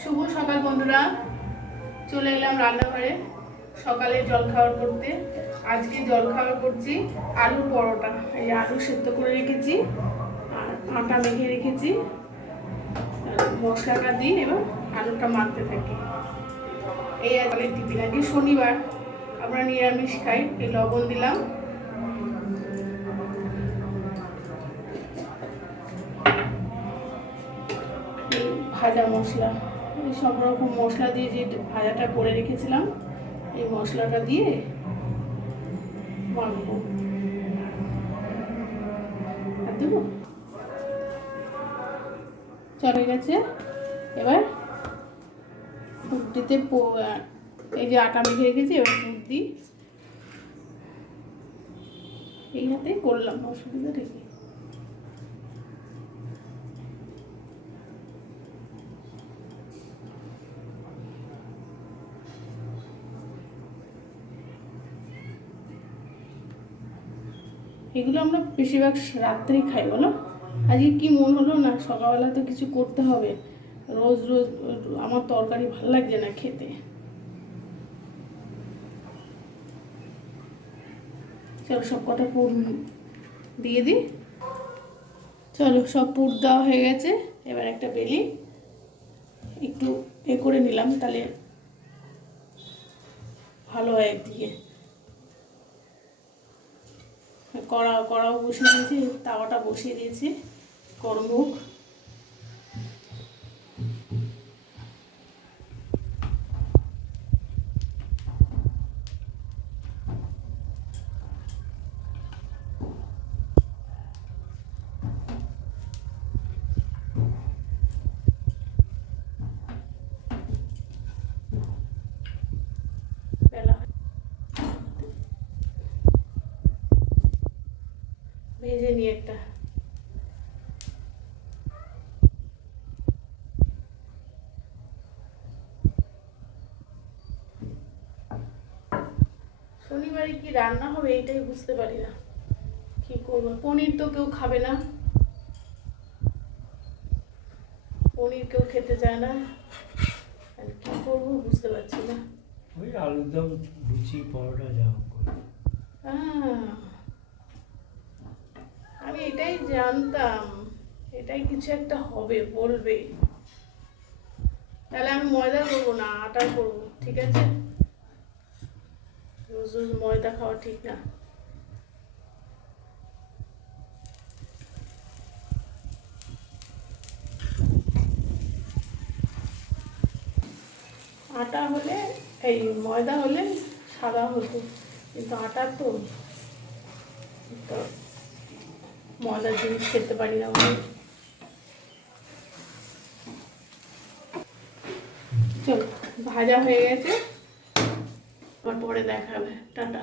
শুভ সকাল বন্ধুরা, চলে এলাম রান্নাঘরে সকালে জলখাবার করতে। আজকে জলখাবার করছি আলুর পরোটা। এই আলু সেদ্ধ করে রেখেছি আর আটা মেখে রেখেছি, মশলাটা দিই এবার আলুটা মাখতে থাকি। এই আজকের টিফিন। আজকে শনিবার, আমরা নিরামিষ খাই। এই লবণ দিলাম, ভাজা মশলা, সব রকম মশলা দিয়ে যে ভাজাটা করে রেখেছিলাম এই মশলাটা দিয়ে মাখবো। দেবো, চলে গেছে। এবার পুরটিতে এই যে আটা মেখে রেখেছি, এবার পুর দিই। এই হাতে করলাম, অসুবিধা রেখে। এগুলো আমরা বেশিরভাগ রাত্রেই খাই, বলো। আজকে কি মন হলো না, সকালবেলা তো কিছু করতে হবে। রোজ রোজ আমার তরকারি ভালো লাগছে না খেতে। চলো সব কটা পুর দিয়ে দিই। চলো সব পুর দেওয়া হয়ে গেছে। এবার একটা বেলি একটু করে নিলাম, তাহলে ভালো হয় একদিকে। কড়াও বসিয়ে দিয়েছি, তাওয়াটা বসিয়ে দিয়েছি গরম হোক। ভেজে নিই একটা। শনিবারে কি রান্না হবে এইটাই বুঝতে পারি না, কি করবো। পনির তো কেউ খাবে না, পনির কেউ খেতে চায় না, আর কি করবো বুঝতে পারছি না। ওই আলুর দম, লুচি, পরোটা যা আমি এটাই জানতাম, এটাই কিছু একটা হবে, বলবে। তাহলে আমি ময়দা করবো না, আটা করবো, ঠিক আছে? রোজ রোজ ময়দা খাওয়া ঠিক না। আটা হলে, এই ময়দা হলে সাদা হতো, কিন্তু আটা তো ময়দার জিনিস খেতে পারি না। চলো ভাজা হয়ে গেছে, আবার পরে দেখা হবে। টাটা।